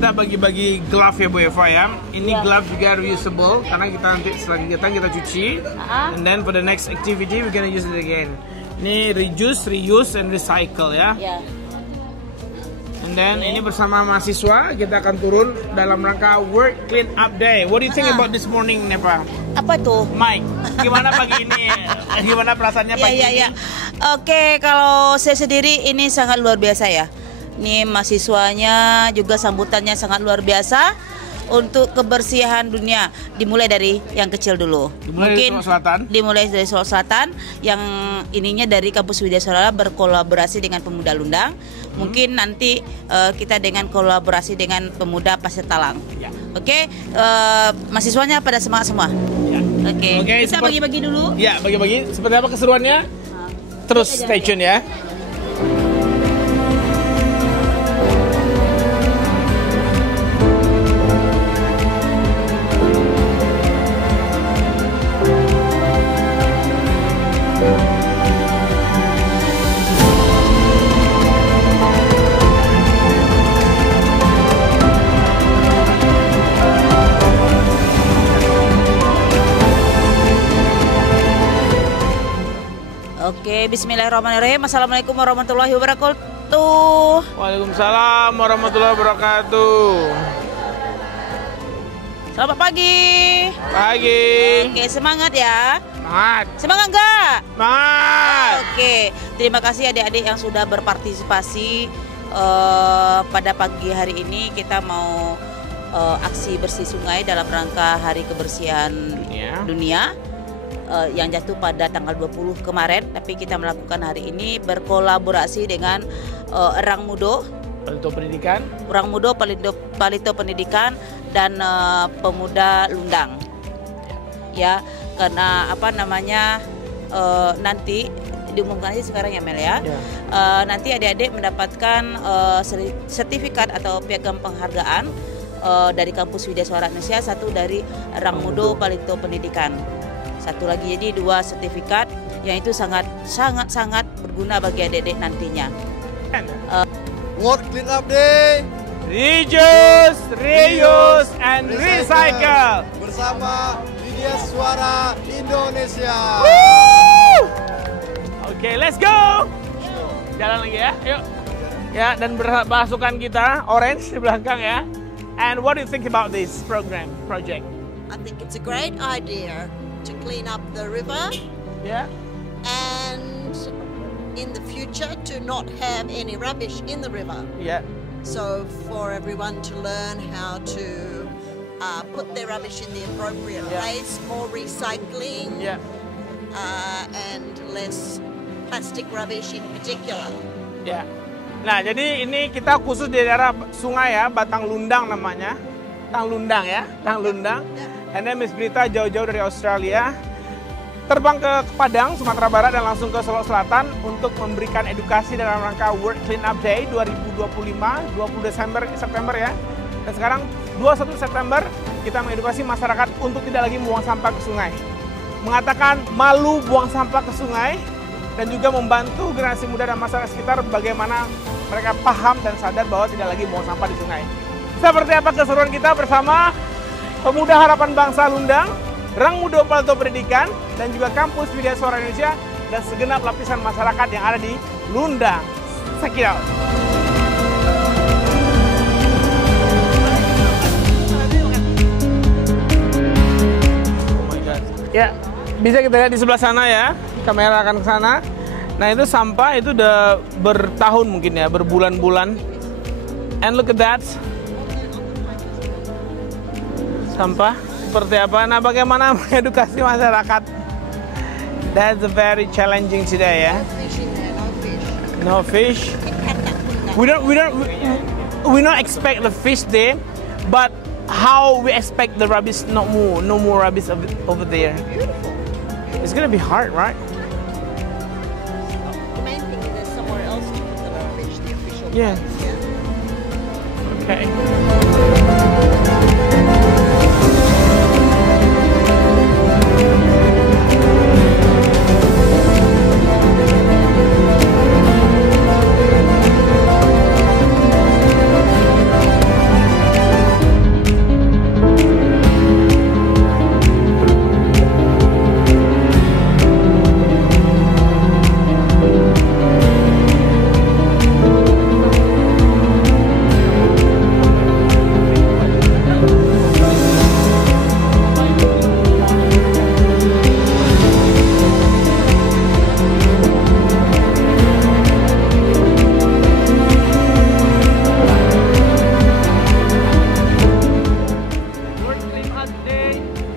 kita bagi-bagi glove ya Bu Eva ya. Ini glove juga reusable karena kita nanti setelah kita cuci. And then for the next activity we're gonna use it again. Ini reuse, and recycle ya. And then ini bersama mahasiswa kita akan turun dalam rangka World Clean Up Day. What do you think about this morning, Nepa? Apa tuh? Mike, gimana pagi ini? Gimana perasaannya pagi ini? Oke, kalau saya sendiri ini sangat luar biasa ya. Ini mahasiswanya juga sambutannya sangat luar biasa untuk kebersihan dunia. Dimulai dari yang kecil dulu. Dimulai dari Sulawesi Selatan yang ininya dari Kampus Widya Suara berkolaborasi dengan Pemuda Lundang. Mungkin nanti kita dengan kolaborasi dengan Pemuda Pasir Talang. Oke, mahasiswanya pada semangat semua. Oke, kita bagi-bagi dulu. Ya, bagi-bagi. Seperti apa keseruannya? Terus stay tune ya. Oke, bismillahirrahmanirrahim. Assalamualaikum warahmatullahi wabarakatuh. Waalaikumsalam warahmatullahi wabarakatuh. Selamat pagi. Oke, semangat ya. Semangat nggak? Semangat. Oke, terima kasih adik-adik yang sudah berpartisipasi pada pagi hari ini. Kita mau aksi bersih sungai dalam rangka Hari Kebersihan Dunia. Yang jatuh pada tanggal 20 kemarin, tapi kita melakukan hari ini berkolaborasi dengan Rang Mudo Palito Pendidikan dan Pemuda Lundang. Ya, karena apa namanya nanti diumumkan aja sekarang ya Mel ya. Nanti adik-adik mendapatkan sertifikat atau piagam penghargaan dari Kampus Widya Suara Indonesia, satu dari Rang Mudo Palito Pendidikan. Satu lagi, jadi 2 sertifikat yang itu sangat berguna bagi adik-adik nantinya. World Clean Up Day. Reduce, reuse, and recycle. Bersama Widya Suara Indonesia. Oke, let's go. Jalan lagi ya, yuk. Ya, dan pasukan kita orange di belakang ya. And what do you think about this project? I think it's a great idea to clean up the river, and in the future to not have any rubbish in the river. So for everyone to learn how to put their rubbish in the appropriate place, more recycling, and less plastic rubbish in particular. Nah, jadi ini kita khusus di daerah sungai ya, Batang Lundang namanya. Tang Lundang ya, Tang Lundang. And then Miss Brita jauh-jauh dari Australia terbang ke Padang, Sumatera Barat dan langsung ke Sulawesi Selatan untuk memberikan edukasi dalam rangka World Clean Up Day 2025, 20 September ya. Dan sekarang 21 September kita mengedukasi masyarakat untuk tidak lagi buang sampah ke sungai. Mengatakan malu buang sampah ke sungai dan juga membantu generasi muda dan masyarakat sekitar bagaimana mereka paham dan sadar bahwa tidak lagi buang sampah di sungai. Seperti apa keseruan kita bersama Pemuda Harapan Bangsa Lundang, Rang Mudo Palito Pendidikan, dan juga Kampus Widya Suara Indonesia dan segenap lapisan masyarakat yang ada di Lundang. Check it out. Oh my God. Ya, bisa kita lihat di sebelah sana ya. Kamera akan ke sana. Nah, itu sampah itu udah bertahun mungkin ya, berbulan-bulan. And look at that. Sampah seperti apa? Nah, bagaimana mengedukasi masyarakat? That's very challenging today ya. No fish. We don't expect the fish there, but how we expect the rubbish no more rubbish over there. It's gonna be hard, right? The main thing is there's somewhere else to put the rubbish, the official Yeah. place, Okay.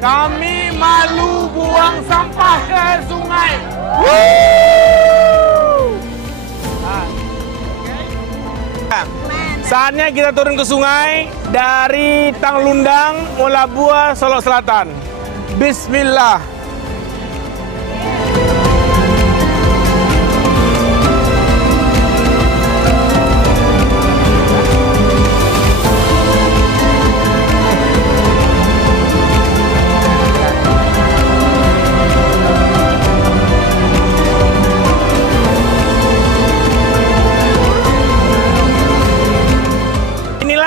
Kami malu buang sampah ke sungai. Saatnya kita turun ke sungai dari Tanglundang, Molabua, Solok Selatan. Bismillah.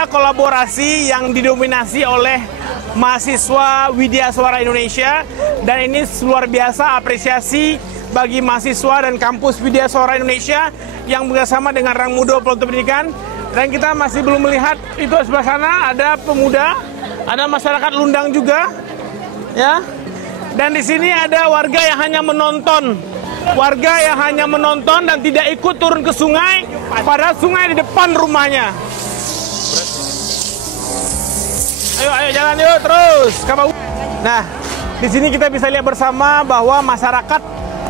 Kolaborasi yang didominasi oleh mahasiswa Widya Suara Indonesia, dan ini luar biasa apresiasi bagi mahasiswa dan kampus Widya Suara Indonesia yang bekerjasama dengan Rang Muda Pelopor Pendidikan. Dan kita masih belum melihat itu sebelah sana ada pemuda, ada masyarakat Lundang juga, ya. Dan di sini ada warga yang hanya menonton, dan tidak ikut turun ke sungai, padahal sungai di depan rumahnya. Ayo jalan yuk terus. Nah, di sini kita bisa lihat bersama bahwa masyarakat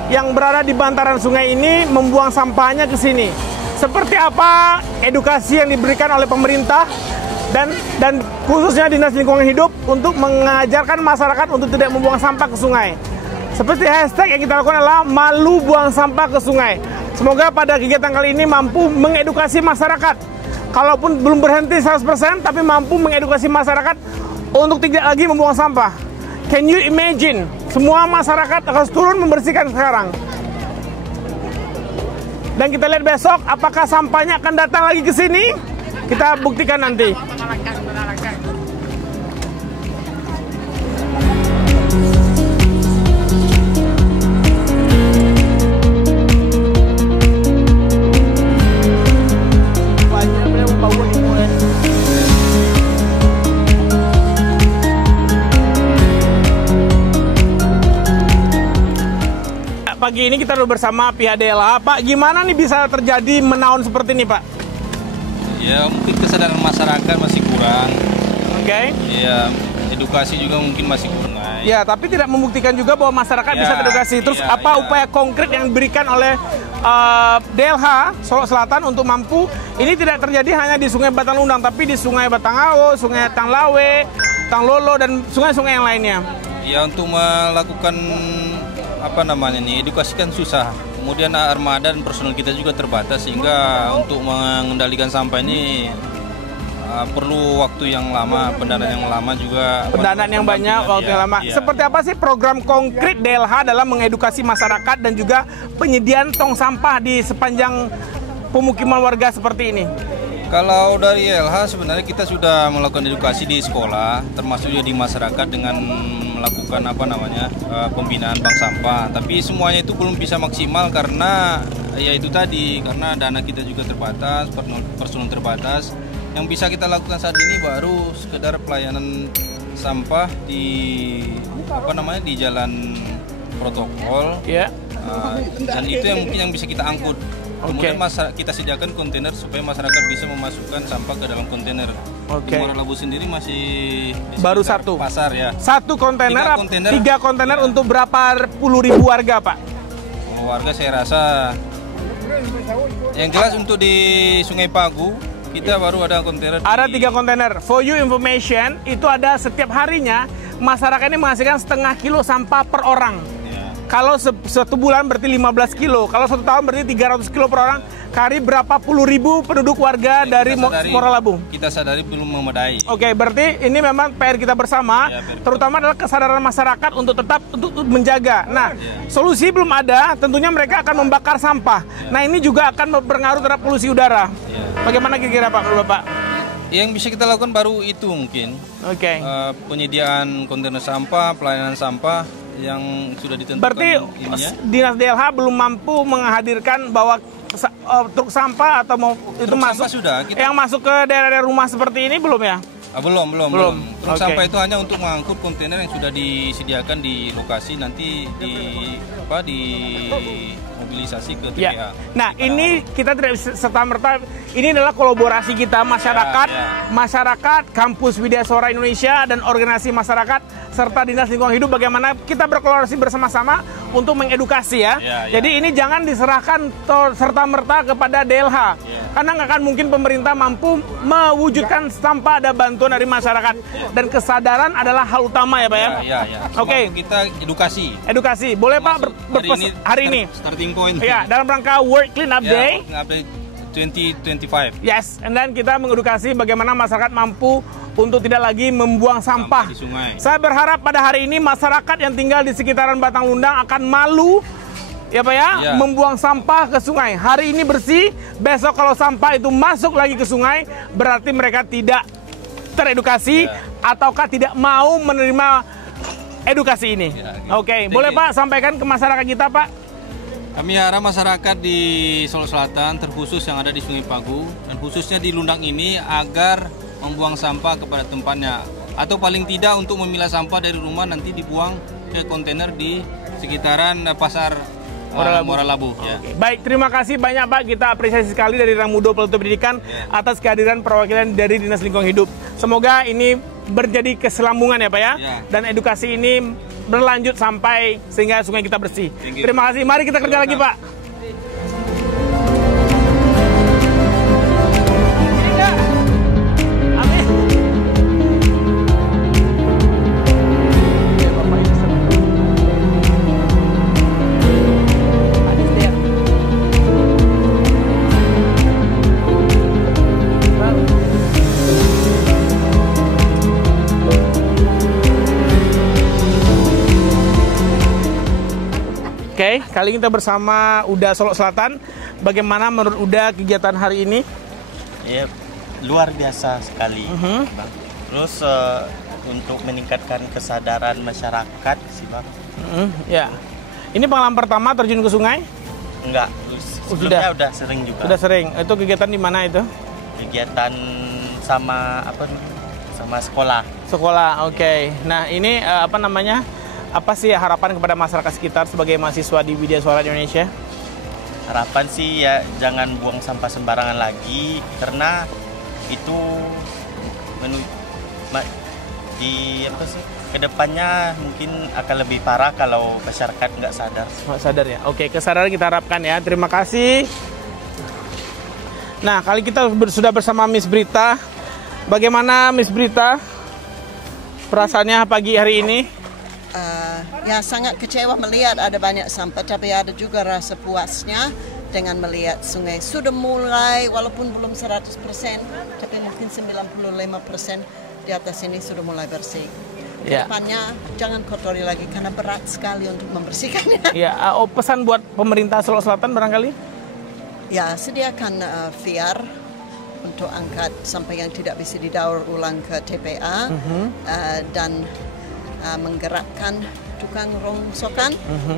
yang berada di bantaran sungai ini membuang sampahnya ke sini. Seperti apa edukasi yang diberikan oleh pemerintah dan khususnya Dinas Lingkungan Hidup untuk mengajarkan masyarakat untuk tidak membuang sampah ke sungai. Seperti hashtag yang kita lakukan adalah malu buang sampah ke sungai. Semoga pada kegiatan kali ini mampu mengedukasi masyarakat. Kalaupun belum berhenti 100%, tapi mampu mengedukasi masyarakat untuk tidak lagi membuang sampah. Can you imagine? Semua masyarakat harus turun membersihkan sekarang. Dan kita lihat besok apakah sampahnya akan datang lagi ke sini. Kita buktikan nanti. Pagi ini kita udah bersama pihak DLH. Pak, gimana nih bisa terjadi menaun seperti ini, Pak? Ya, mungkin kesadaran masyarakat masih kurang. Oke. Ya, edukasi juga mungkin masih kurang. Ya, tapi tidak membuktikan juga bahwa masyarakat bisa teredukasi. Terus upaya konkret yang diberikan oleh DLH Solok Selatan untuk mampu ini tidak terjadi hanya di Sungai Batang Lundang, tapi di Sungai Batangao, Sungai Tanglawe, Tanglolo, dan sungai-sungai yang lainnya. Ya, untuk melakukan edukasi kan susah. Kemudian armada dan personel kita juga terbatas, sehingga untuk mengendalikan sampah ini perlu waktu yang lama, pendanaan yang lama juga. Pendanaan yang banyak, waktu yang lama. Seperti apa sih program konkret DLH dalam mengedukasi masyarakat dan juga penyediaan tong sampah di sepanjang pemukiman warga seperti ini? Kalau dari LH sebenarnya kita sudah melakukan edukasi di sekolah, termasuk juga di masyarakat dengan melakukan pembinaan bank sampah. Tapi semuanya itu belum bisa maksimal karena ya itu tadi, karena dana kita juga terbatas, personel terbatas. Yang bisa kita lakukan saat ini baru sekedar pelayanan sampah di di jalan protokol. Dan itu yang mungkin yang bisa kita angkut. Kemudian kita sediakan kontainer supaya masyarakat bisa memasukkan sampah ke dalam kontainer. Di Muara Labu sendiri masih baru satu pasar ya. Satu kontainer, tiga kontainer untuk berapa puluh ribu warga, Pak? Warga saya rasa yang jelas untuk di Sungai Pagu kita baru ada kontainer. Ada 3 kontainer. For you information, itu ada setiap harinya masyarakat ini menghasilkan setengah kilo sampah per orang. Kalau satu bulan berarti 15 kilo. Kalau 1 tahun berarti 300 kilo per orang. Kali berapa puluh ribu penduduk warga dari Muara Labu. Kita sadari belum memadai. Oke, berarti ini memang PR kita bersama. Terutama adalah kesadaran masyarakat untuk tetap untuk menjaga. Nah, solusi belum ada. Tentunya mereka akan membakar sampah. Nah, ini juga akan berpengaruh terhadap polusi udara. Bagaimana kira-kira Pak, menurut Bapak? Yang bisa kita lakukan baru itu mungkin. Penyediaan kontainer sampah, pelayanan sampah yang sudah ditentukan. Berarti Dinas DLH belum mampu menghadirkan bahwa truk sampah atau itu masuk sudah, yang masuk ke daerah rumah seperti ini belum ya? Belum. Truk sampah itu hanya untuk mengangkut kontainer yang sudah disediakan di lokasi, nanti di mobilisasi ke TPA. Ya. Nah, ini kita tidak serta-merta, ini adalah kolaborasi kita masyarakat, masyarakat, kampus Widya Suara Indonesia dan organisasi masyarakat serta Dinas Lingkungan Hidup, bagaimana kita berkolaborasi bersama-sama untuk mengedukasi ya. Jadi ini jangan diserahkan serta-merta kepada DLH. Karena nggak akan mungkin pemerintah mampu mewujudkan tanpa ada bantuan dari masyarakat. Dan kesadaran adalah hal utama ya Pak ya? Oke. Kita edukasi. Edukasi. Boleh Pak hari ini? Starting point. Ya, dalam rangka World Clean Up Day. 2025. Yes, and then kita mengedukasi bagaimana masyarakat mampu untuk tidak lagi membuang sampah di sungai. Saya berharap pada hari ini masyarakat yang tinggal di sekitaran Batang Lundang akan malu ya Pak ya, membuang sampah ke sungai. Hari ini bersih, besok kalau sampah itu masuk lagi ke sungai, berarti mereka tidak teredukasi ataukah tidak mau menerima edukasi ini. Oke, boleh Pak sampaikan ke masyarakat kita Pak? Kami harap masyarakat di Solo Selatan, terkhusus yang ada di Sungai Pagu, dan khususnya di Lundang ini, agar membuang sampah kepada tempatnya. Atau paling tidak untuk memilah sampah dari rumah nanti dibuang ke kontainer di sekitaran pasar Moralabu. Baik, terima kasih banyak Pak. Kita apresiasi sekali dari Ramudo Pelatu Pendidikan atas kehadiran perwakilan dari Dinas Lingkungan Hidup. Semoga ini berjadi keselambungan ya Pak ya. Dan edukasi ini berlanjut sampai sehingga sungai kita bersih. Terima kasih. Mari kita kerja lagi Pak. Amin. Oke, kali ini kita bersama UDA Solo Selatan. Bagaimana menurut UDA kegiatan hari ini? Ya, luar biasa sekali, Bang. Terus untuk meningkatkan kesadaran masyarakat sih, Bang. Ya, ini pengalaman pertama terjun ke sungai? Enggak, sebelumnya udah sering juga. Sudah sering. Itu kegiatan di mana itu? Kegiatan sama sama sekolah. Sekolah, oke. Nah, ini apa namanya? Apa sih harapan kepada masyarakat sekitar sebagai mahasiswa di Widya Suara Indonesia? Harapan sih ya jangan buang sampah sembarangan lagi, karena itu kedepannya mungkin akan lebih parah kalau masyarakat nggak sadar. Sadar ya. Oke, kesadaran kita harapkan ya. Terima kasih. Nah, kali kita sudah bersama Miss Brita. Bagaimana Miss Brita perasaannya pagi hari ini? Ya sangat kecewa melihat ada banyak sampah, tapi ada juga rasa puasnya dengan melihat sungai sudah mulai, walaupun belum 100%, tapi mungkin 95% di atas ini sudah mulai bersih. Kedepannya jangan kotori lagi karena berat sekali untuk membersihkannya. Ya, pesan buat pemerintah Solo Selatan barangkali? Ya, sediakan VR untuk angkat sampah yang tidak bisa didaur ulang ke TPA dan menggerakkan tukang rongsokan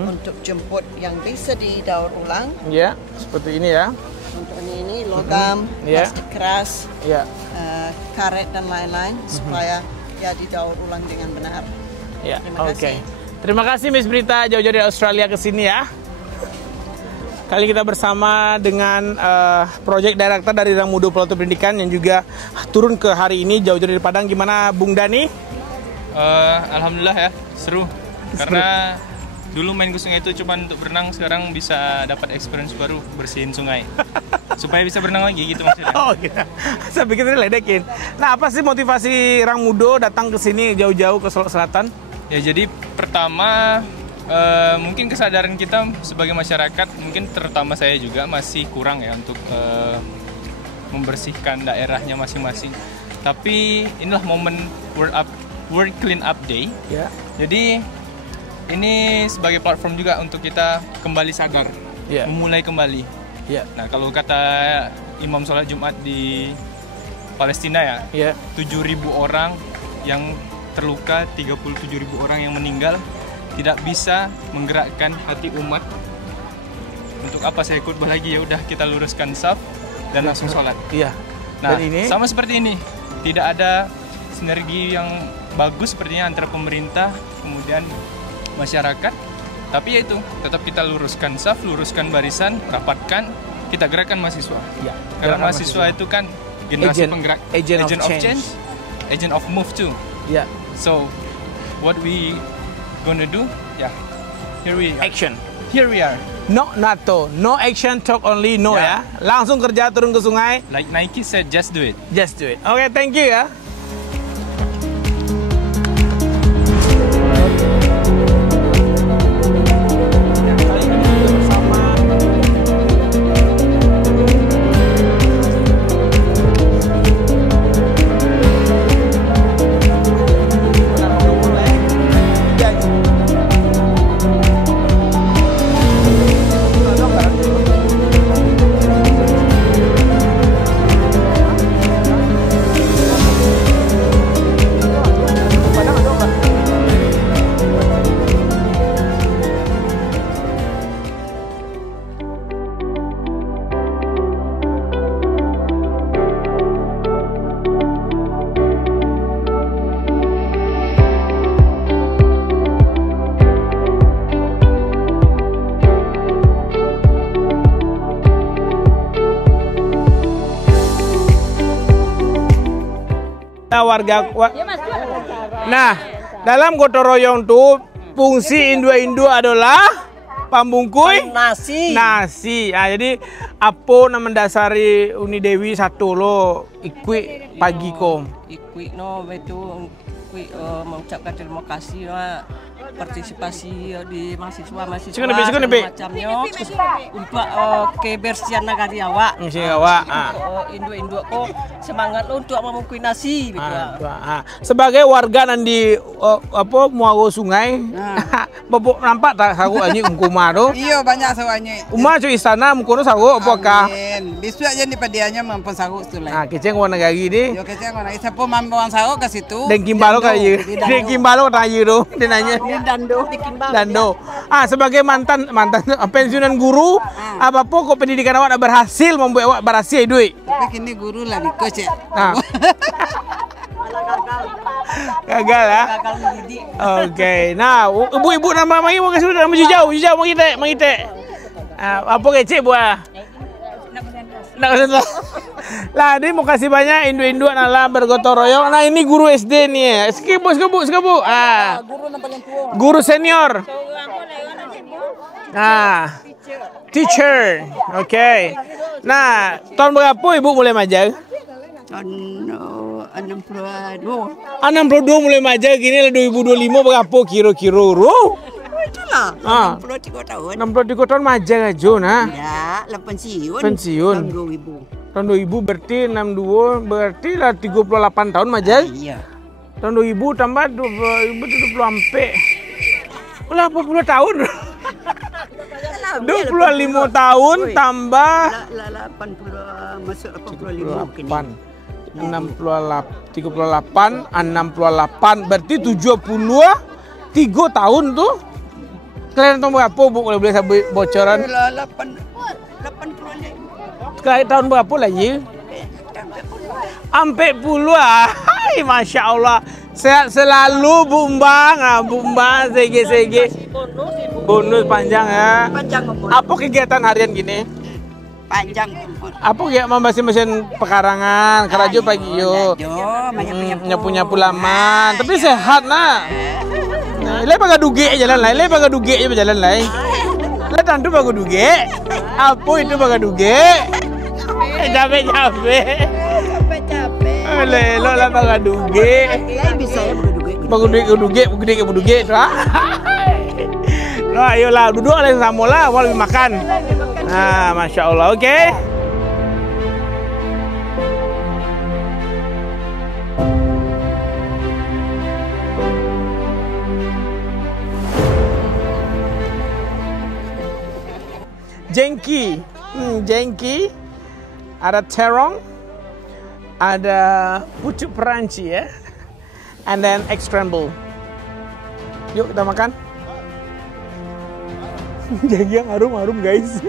untuk jemput yang bisa didaur ulang. Ya, seperti ini ya. Untuk ini logam, plastik keras, karet dan lain-lain supaya ya didaur ulang dengan benar. Ya, terima kasih. Terima kasih Miss Brita jauh-jauh dari Australia ke sini ya. Kali kita bersama dengan Project Director dari Ramudo Pelatu Pendidikan yang juga turun ke hari ini jauh-jauh dari Padang. Gimana Bung Dani? Alhamdulillah ya, seru. Karena dulu main ke sungai itu cuma untuk berenang, sekarang bisa dapat experience baru bersihin sungai. Supaya bisa berenang lagi gitu maksudnya. Oh iya, saya pikir ini ledekin. Nah, apa sih motivasi Ramudo datang ke sini jauh-jauh ke Solo Selatan? Ya jadi pertama mungkin kesadaran kita sebagai masyarakat, mungkin terutama saya juga masih kurang ya untuk membersihkan daerahnya masing-masing. Tapi inilah momen World Clean Up Day. Jadi ini sebagai platform juga untuk kita kembali sadar, memulai kembali. Nah, kalau kata Imam Sholat Jumat di Palestina ya, 7.000 orang yang terluka, 37.000 orang yang meninggal, tidak bisa menggerakkan hati umat. Untuk apa saya khutbah lagi? Ya udah kita luruskan saf dan langsung sholat. Nah, ini sama seperti ini, tidak ada sinergi yang bagus sepertinya antara pemerintah kemudian masyarakat Tapi ya itu, tetap kita luruskan saf, luruskan barisan, rapatkan, kita gerakkan mahasiswa. Ya, karena mahasiswa itu kan generasi penggerak, agent of change, agent of move too. Ya. So what we gonna do? Ya, here we are. Action. Here we are. No NATO, no action, talk only no ya. Langsung kerja turun ke sungai. Like Nike said, just do it. Just do it. Oke, thank you ya. Nah, dalam gotong royong tuh fungsi Indo adalah pambungkui nasi. Nah, jadi apa nama mendasari Uni Dewi satu lo ikui pagi kom. Ikui no betul mengucapkan terima kasih partisipasi di mahasiswa macamnya untuk kebersihan negara awak. Indo kok semangat lo untuk memukui nasi. Sebagai warga nanti muago sungai, bapak nampak tak sagu anjing umkuma tu? Iya banyak sawanya. Umah cuy istana mungkin sagu apakah? Bisu aja di padianya mampu sagu tu lah. Keceng warna gagi ni. Yo keceng warna. Siapa mampu sagu ke situ? Dan kimbalo kayu. Dan kimbalo kayu tu. Dia nanya. Dando. Sebagai mantan pensiunan guru, apa kok pendidikan awak berhasil membuat awak berhasil duit? Tapi kini guru lah coach ya. Gagal ya. Oke. Nah, ibu-ibu nama magi mau kasih nama hijau mengite. Apa kecik buah? Lah, ini mau kasih banyak Indo nala bergotong royong. Nah, ini guru SD nih ya. Sekebu. Guru senior. Teacher. Oke. Nah, tahun berapa ibu mulai majar? Tahun 62. 62 mulai majar, gini lah 2025 berapa kira-kira? Itulah, 63 tahun. 63 tahun majar aja nah. Ya, pensiun. Tahun 2000. Tahun 2000 berarti 62 berarti lah 38 tahun majar. Iya. Tahun 2000 tambah 2020 sampai 80 tahun. 25 tahun tambah 80 masuk 85 kini. 68 berarti 73 tahun tuh. Kalian tahu berapa bu kalau boleh saya bocoran? 85. Kalian tahun berapa lagi? Sampai puluh hai, Masya Allah. Sehat selalu Bumbang, Bumbang, sege. Bonus panjang ya. Apa kegiatan harian gini? Panjang. Apa ya mesin pekarangan, kerajo pagi yo. Nyapu laman, tapi sehat nah. Lele baga duge jalan lain, lele baga duge jalan lain. Lele tantu baga duge. Apa itu baga duge? Capek. Lele lah baga duge. Bisa ya baga duge. Nah, ayolah duduk lah sama lah, mau lebih makan. Nah, Masya Allah, oke. Jengki, ada terong, ada pucuk peranci ya, and then egg scramble. Yuk kita makan. Jadi yang harum guys.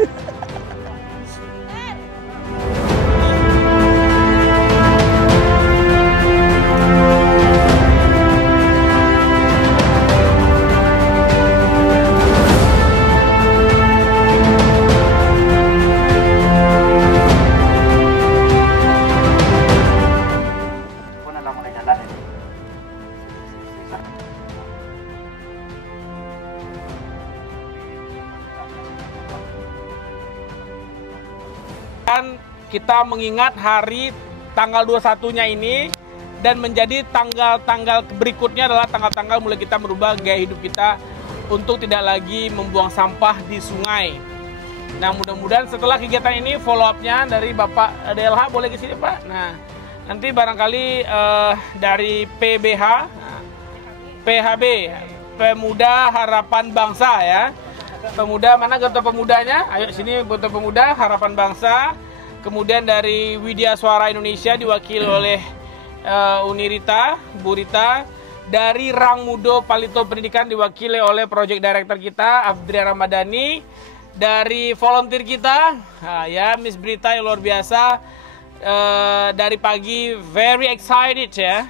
Dan kita mengingat hari tanggal 21-nya ini, dan menjadi tanggal-tanggal berikutnya adalah tanggal-tanggal mulai kita merubah gaya hidup kita untuk tidak lagi membuang sampah di sungai. Nah, mudah-mudahan setelah kegiatan ini follow up-nya dari Bapak DLH, boleh ke sini Pak. Nah, nanti barangkali dari PHB, Pemuda Harapan Bangsa ya. Pemuda, mana ketua pemudanya? Ayo sini ketua pemuda Harapan Bangsa. Kemudian dari Widya Suara Indonesia diwakili oleh Unirita, Bu Rita. Dari Rang Mudo Palito Pendidikan diwakili oleh Project Director kita, Afdria Ramadhani. Dari volunteer kita, ya Miss Brita yang luar biasa. Dari pagi very excited ya.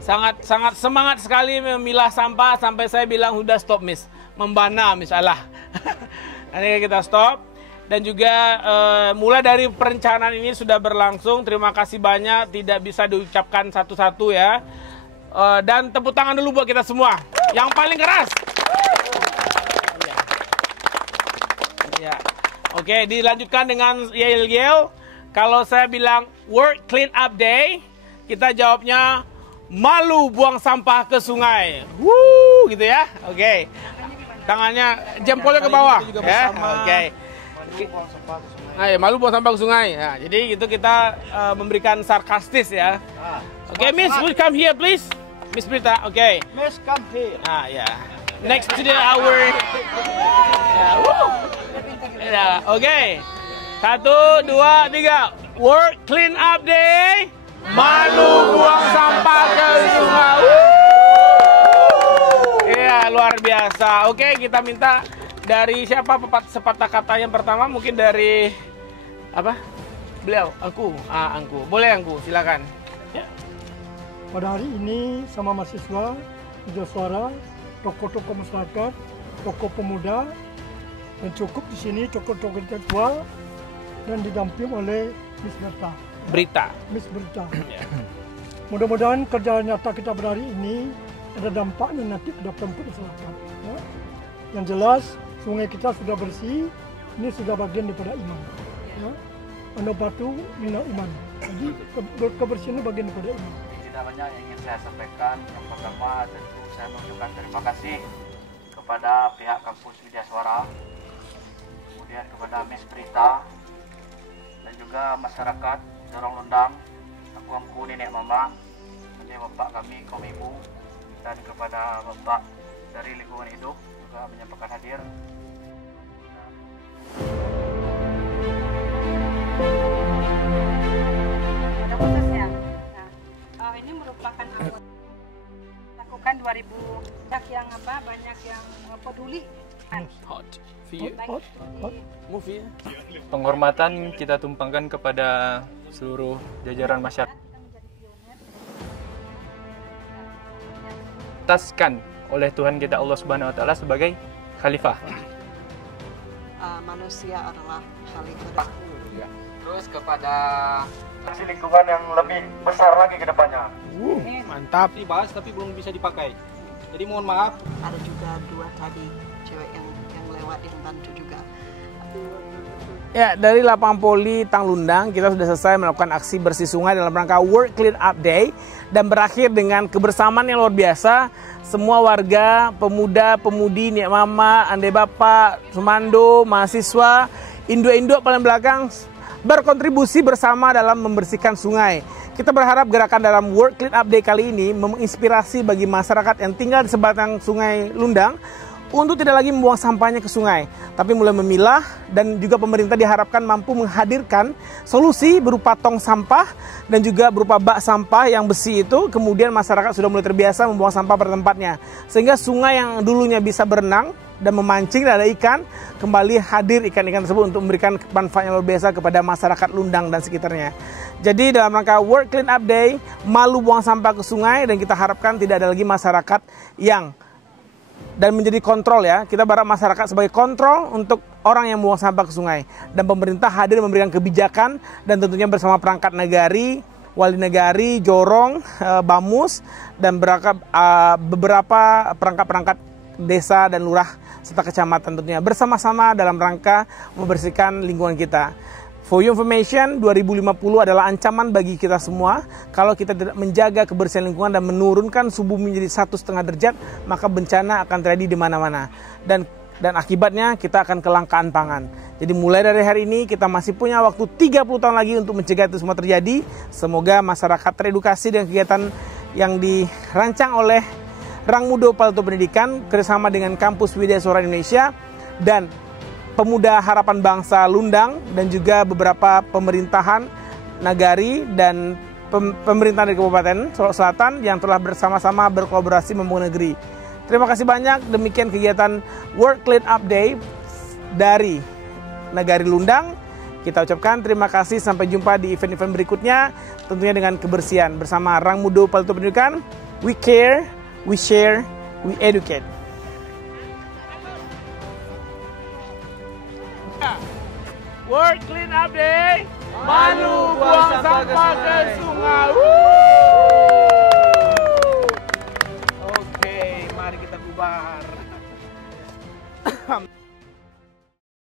Sangat semangat sekali memilah sampah sampai saya bilang udah stop Miss. Membana Miss Allah. Nanti kita stop. Dan juga mulai dari perencanaan ini sudah berlangsung. Terima kasih banyak, tidak bisa diucapkan satu-satu ya. Dan tepuk tangan dulu buat kita semua. Yang paling keras. Ya. Oke, dilanjutkan dengan yel-yel. Kalau saya bilang World Clean Up Day, kita jawabnya malu buang sampah ke sungai. Gitu ya. Oke. Tangannya jempolnya ke bawah. Ya. Oke. Malu buang sampah ke sungai. Nah, jadi itu kita memberikan sarkastis ya. Oke, Miss, will come here please. Miss Brita, oke. Miss, come here. Ya. Next to the hour. Oke. 1, 2, 3. World Clean Up Day. Malu buang sampah ke sungai. Iya, luar biasa. Oke, kita minta dari siapa sepatah kata yang pertama, mungkin dari apa? Beliau, Angku. Angku. Boleh Angku, silakan. Ya. Pada hari ini sama mahasiswa, Widya Suara, tokoh-tokoh masyarakat, tokoh pemuda, dan cukup di sini tokoh-tokoh intelektual dan didamping oleh Miss Brita. Miss Brita. Mudah-mudahan kerja nyata kita pada hari ini ada dampaknya nanti pada untuk masyarakat. Ya. Yang jelas sungai kita sudah bersih, ini sudah bagian daripada iman. Ya. Anobatu minal iman. Jadi kebersihan itu bagian daripada iman. Tidak banyak yang ingin saya sampaikan. Yang pertama tentu saya mengucapkan terima kasih kepada pihak kampus Widya Suara, kemudian kepada Miss Brita, dan juga masyarakat Jorong Lundang, aku nenek mama, menjadi bapak kami kaum ibu, dan kepada bapak dari lingkungan hidup juga menyampaikan hadir. Pada khususnya, ini merupakan lakukan 2000 banyak yang peduli. Penghormatan kita tumpangkan kepada seluruh jajaran masyarakat. Ataskan oleh Tuhan kita Allah Subhanahu wa taala sebagai khalifah. Manusia adalah khalifah. Terus kepada lingkungan yang lebih besar lagi ke depannya. Mantap. Dibahas tapi belum bisa dipakai. Jadi mohon maaf. Ada juga 2 tadi cewek yang lewat yang bantu juga. Ya, dari lapangan poli Tanglundang kita sudah selesai melakukan aksi bersih sungai dalam rangka World Clean Up Day dan berakhir dengan kebersamaan yang luar biasa. Semua warga, pemuda, pemudi, Nek Mama, Ande Bapak, Sumando, mahasiswa, Indo-Indo paling belakang berkontribusi bersama dalam membersihkan sungai. Kita berharap gerakan dalam World Clean Up Day kali ini menginspirasi bagi masyarakat yang tinggal di sebatang sungai Lundang untuk tidak lagi membuang sampahnya ke sungai, tapi mulai memilah, dan juga pemerintah diharapkan mampu menghadirkan solusi berupa tong sampah dan juga berupa bak sampah yang besi itu. Kemudian masyarakat sudah mulai terbiasa membuang sampah pada tempatnya, sehingga sungai yang dulunya bisa berenang dan memancing dan ada ikan, kembali hadir ikan-ikan tersebut untuk memberikan manfaat yang luar biasa kepada masyarakat Lundang dan sekitarnya. Jadi dalam rangka World Clean Up Day, malu buang sampah ke sungai, dan kita harapkan tidak ada lagi masyarakat yang dan menjadi kontrol ya. Kita berharap masyarakat sebagai kontrol untuk orang yang buang sampah ke sungai, dan pemerintah hadir memberikan kebijakan dan tentunya bersama perangkat negari, wali negari, jorong, bamus, dan beberapa perangkat-perangkat desa dan lurah serta kecamatan tentunya bersama-sama dalam rangka membersihkan lingkungan kita. For your information, 2050 adalah ancaman bagi kita semua. Kalau kita tidak menjaga kebersihan lingkungan dan menurunkan suhu bumi menjadi 1,5 derajat, maka bencana akan terjadi di mana-mana. Dan akibatnya kita akan kelangkaan pangan. Jadi mulai dari hari ini kita masih punya waktu 30 tahun lagi untuk mencegah itu semua terjadi. Semoga masyarakat teredukasi dengan kegiatan yang dirancang oleh Rang Mudo Palto Pendidikan kerjasama dengan Kampus Widya Suara Indonesia dan Pemuda Harapan Bangsa Lundang dan juga beberapa pemerintahan nagari dan pemerintahan dari Kabupaten Solok Selatan yang telah bersama-sama berkolaborasi membangun negeri. Terima kasih banyak. Demikian kegiatan World Clean Up Day dari Nagari Lundang. Kita ucapkan terima kasih. Sampai jumpa di event-event berikutnya, tentunya dengan kebersihan bersama Rang Mudo Palto Pendidikan. We care, we share, we educate. World Clean Up Day, Malu buang sampah ke sungai. Oke, mari kita bubar.